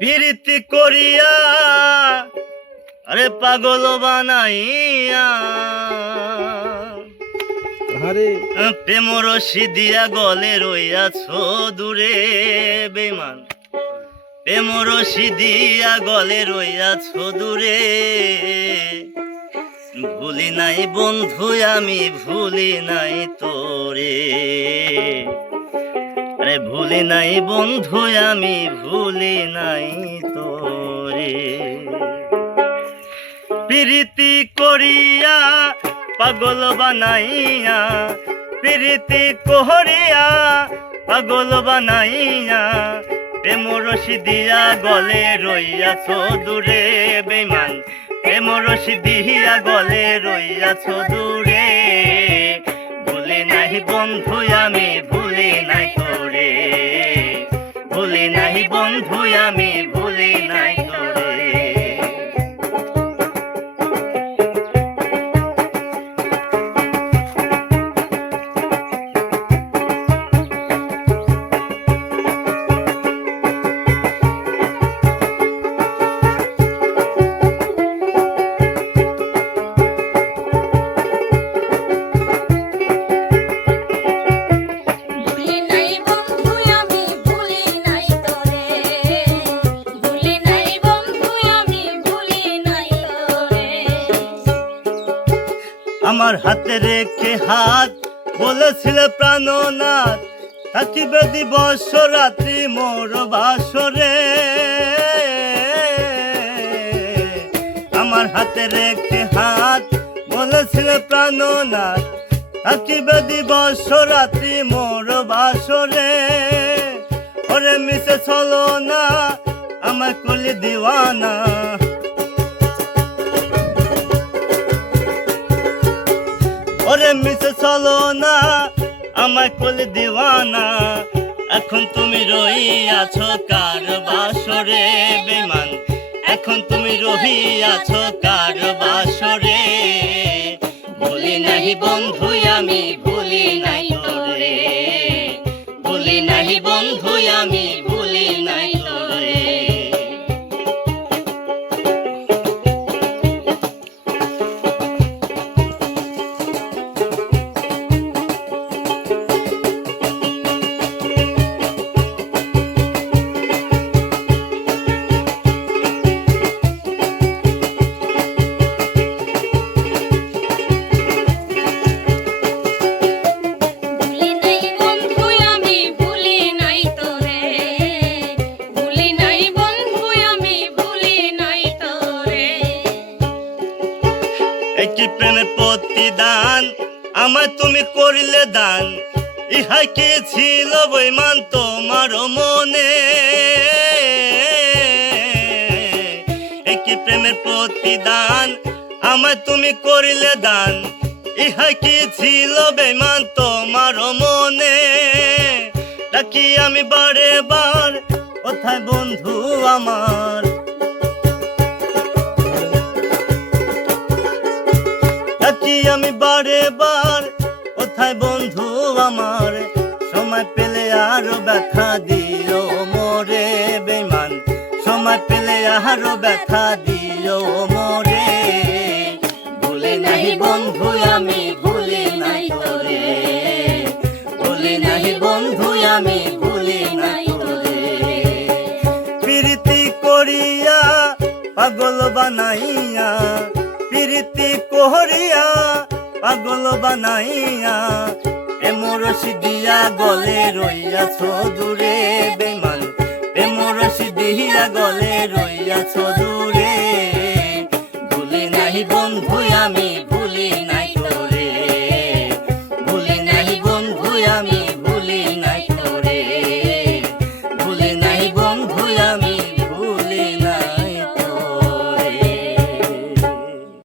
প্রীতি করিয়া আরে পাগল বানাইয়া। প্রেম রশি দিয়া গলে রইয়াছ দূরে বেমান প্রেম রশি দিয়া গলে রইয়াছ দূরে। ভুলি নাই বন্ধু আমি ভুলি নাই তোরে। আরে ভুলি নাই বন্ধু, আমি ভুলি নাই তোরে। প্রীতি করিয়া পাগল বানাইয়া, প্রীতি করিয়া পাগল বানাইয়া, প্রেম রশি দিয়া গলে রইয়াছ দূরে বেমান প্রেম রশি দিয়া গলে রইয়াছ দূরে। ভুলে নাই বন্ধু, আমি নাই বন্ধু আমি আমার হাতে রেখে হাত, বলেছিলে প্রাণনাথ, থাকিবে দিবস রাত্রি মোর বাসরে। আমার হাতে রেখে হাত, বলেছিলে প্রাণনাথ, থাকিবে দিবস রাত্রি মোর বাসরে। ওরে মিশে চলো না, আমার কলি দিওয়ানা। ওরে মিশে চলো না আমায় কোলে দিওয়ানা, এখন তুমি রই আছো কার বাসরে বেমান? এখন তুমি রহি আছো কার বাসরে? বলি নাই বন্ধু, আমি ভুলি নাই তোরে। ভুলি প্রতিদান আমার তুমি করিলে দান। ইহা কি ছিল বৈমান তোমার মনে? একটি প্রেমের প্রতিদান আমার তুমি করিলে দান। ইহা কি ছিল বেমান তোমার মনে? ডাকি আমি বারে বার, কোথায় বন্ধু আমার। ডাকি আমি বারে বার। কোথায় বন্ধু আমার? সময় পেলে আরও ব্যথা দিও মোরে বেমান সময় পেলে আরও ব্যথা দিও মোরে। ভুলে নাহি বন্ধু আমি, ভুলে নাই তোরে। ভুলে নাহি বন্ধু আমি, ভুলে নাই তোরে। প্রীতি করিয়া পাগল বানাইয়া প্রীতি কোহরিয়া, পাগল বানাইয়া এমরসি দিয়া গলে রইয়াছ দূরে বেমান এমরসি দিয়া গলে রইয়াছ দূরে। ভুলি নাই বন্ধু